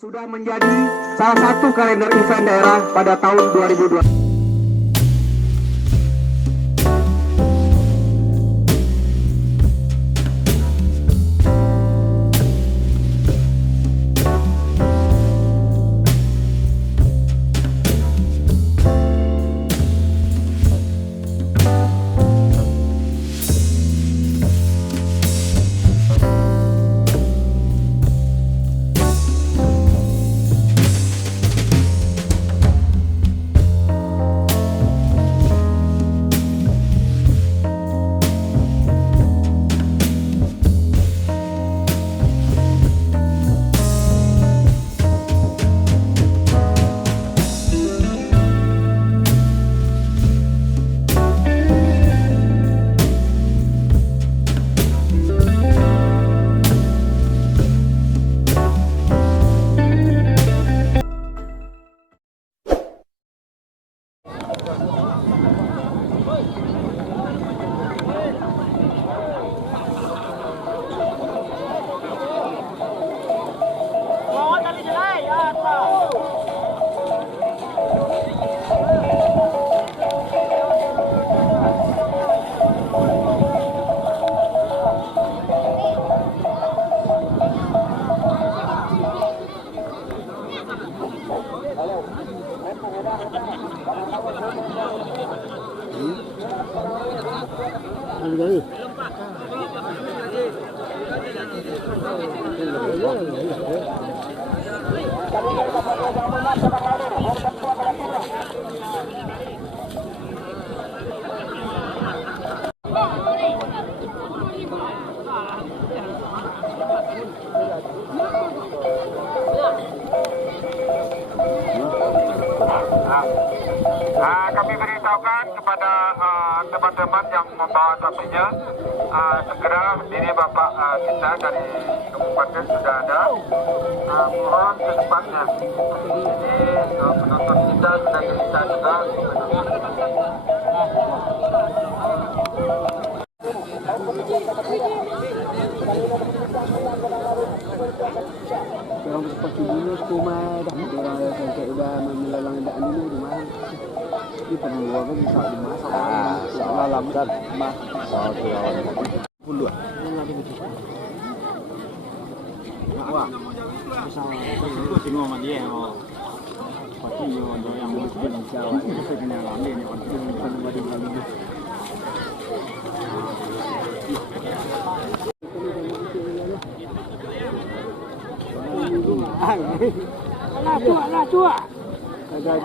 Sudah menjadi salah satu kalender event daerah pada tahun 2020. Kami beritahukan kepada teman-teman yang membawa sapinya, segera ini Bapak kita dari kabupaten sudah ada, mohon secepatnya. Ini penonton kita sudah bisa juga. Orang seperti dulu rumah dah orang yang udah melalang daan dulu di mana di perlu apa bisa dimasak salah lambat mah soal puluh wah itu semua sama dia mau pasti yang mungkin Jawa itu kena lambat ini pasti bukan ada lambat.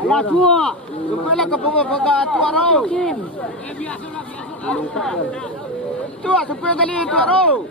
Lah tua. Kepala ke tua roh. Tua supaya kali tua roh.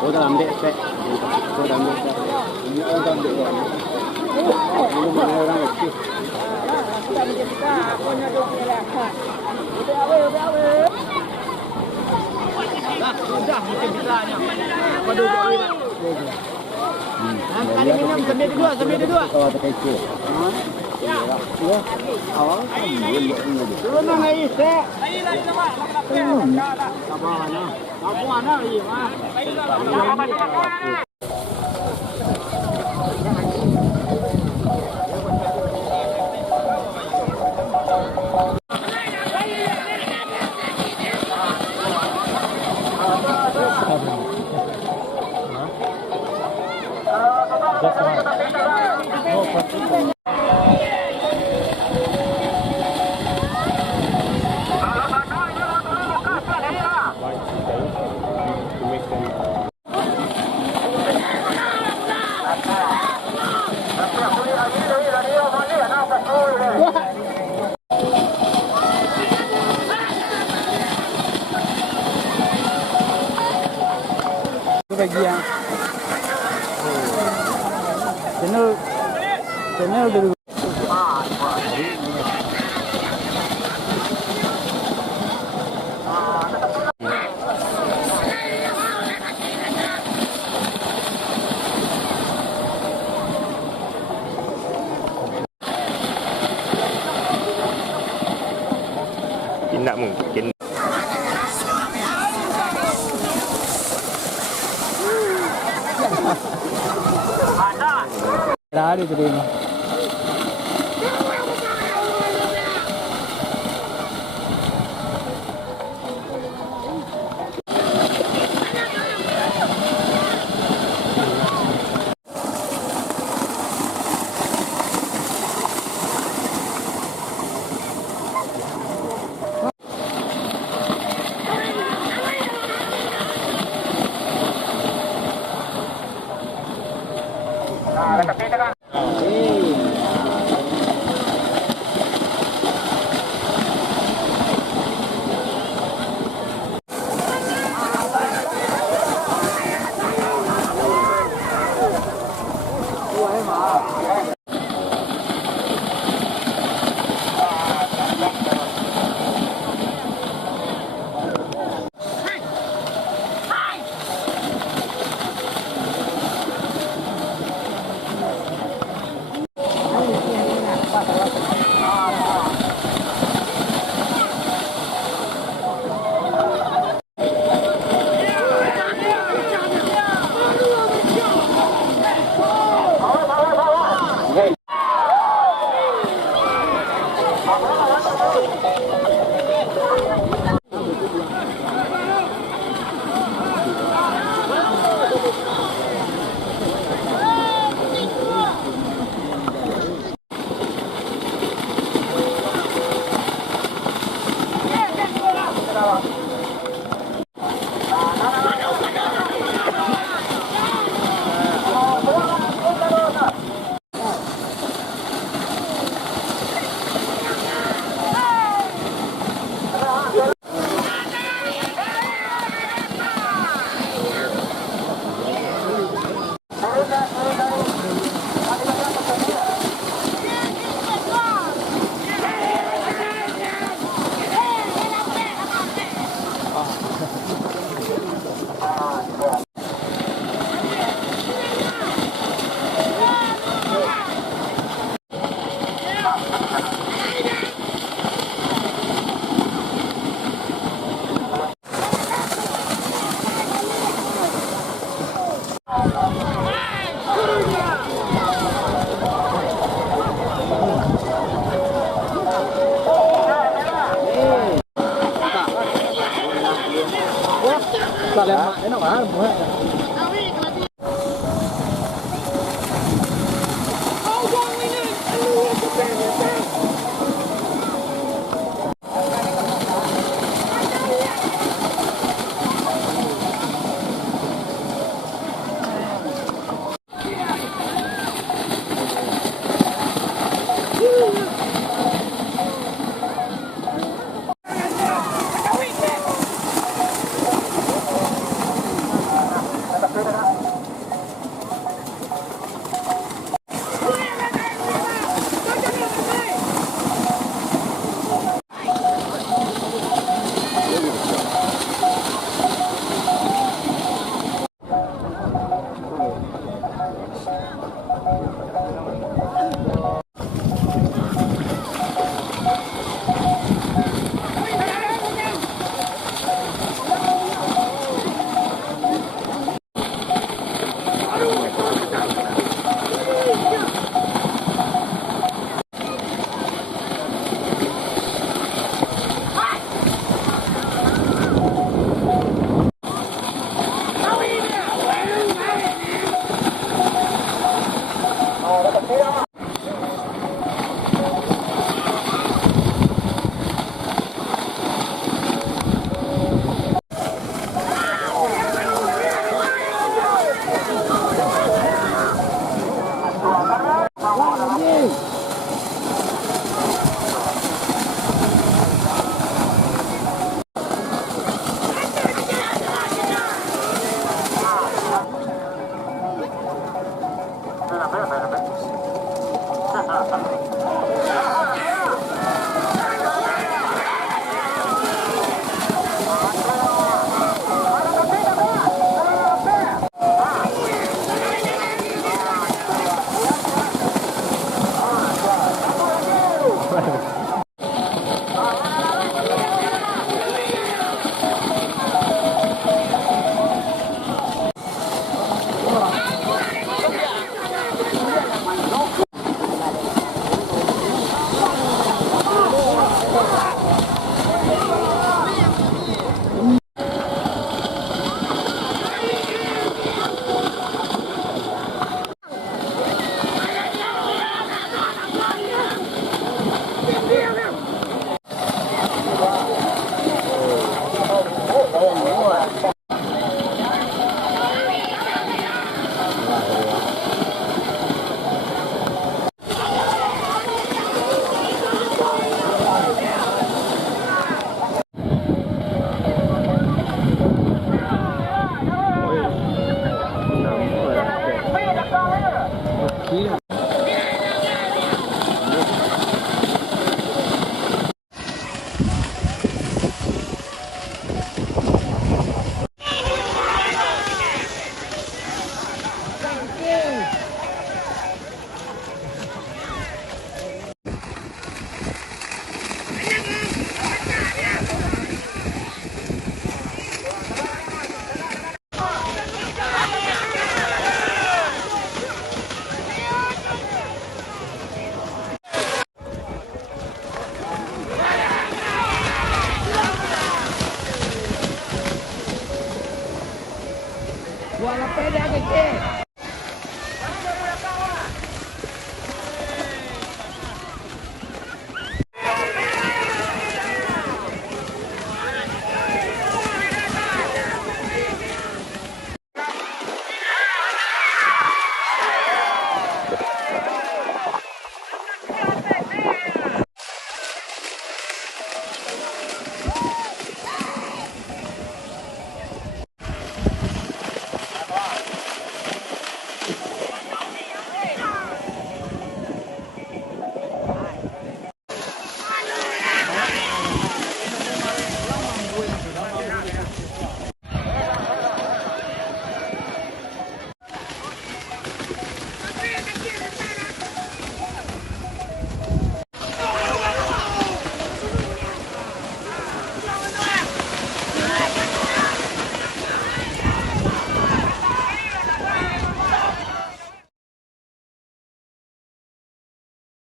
Tôi đã làm đẹp đấy. Tôi làm đẹp đấy. Ini orang ambil orang. Belum ada orang lagi. Sudah mungkin bisanya. Pada dua. Kali minum sambil dua. Kalau pakai itu. Ya. Awal kan belum. Turun lagi, Sek. Lagi sama. Apa mana? Apa mana lagi, Mas? Channel udah Tidak mungkin. ada terima.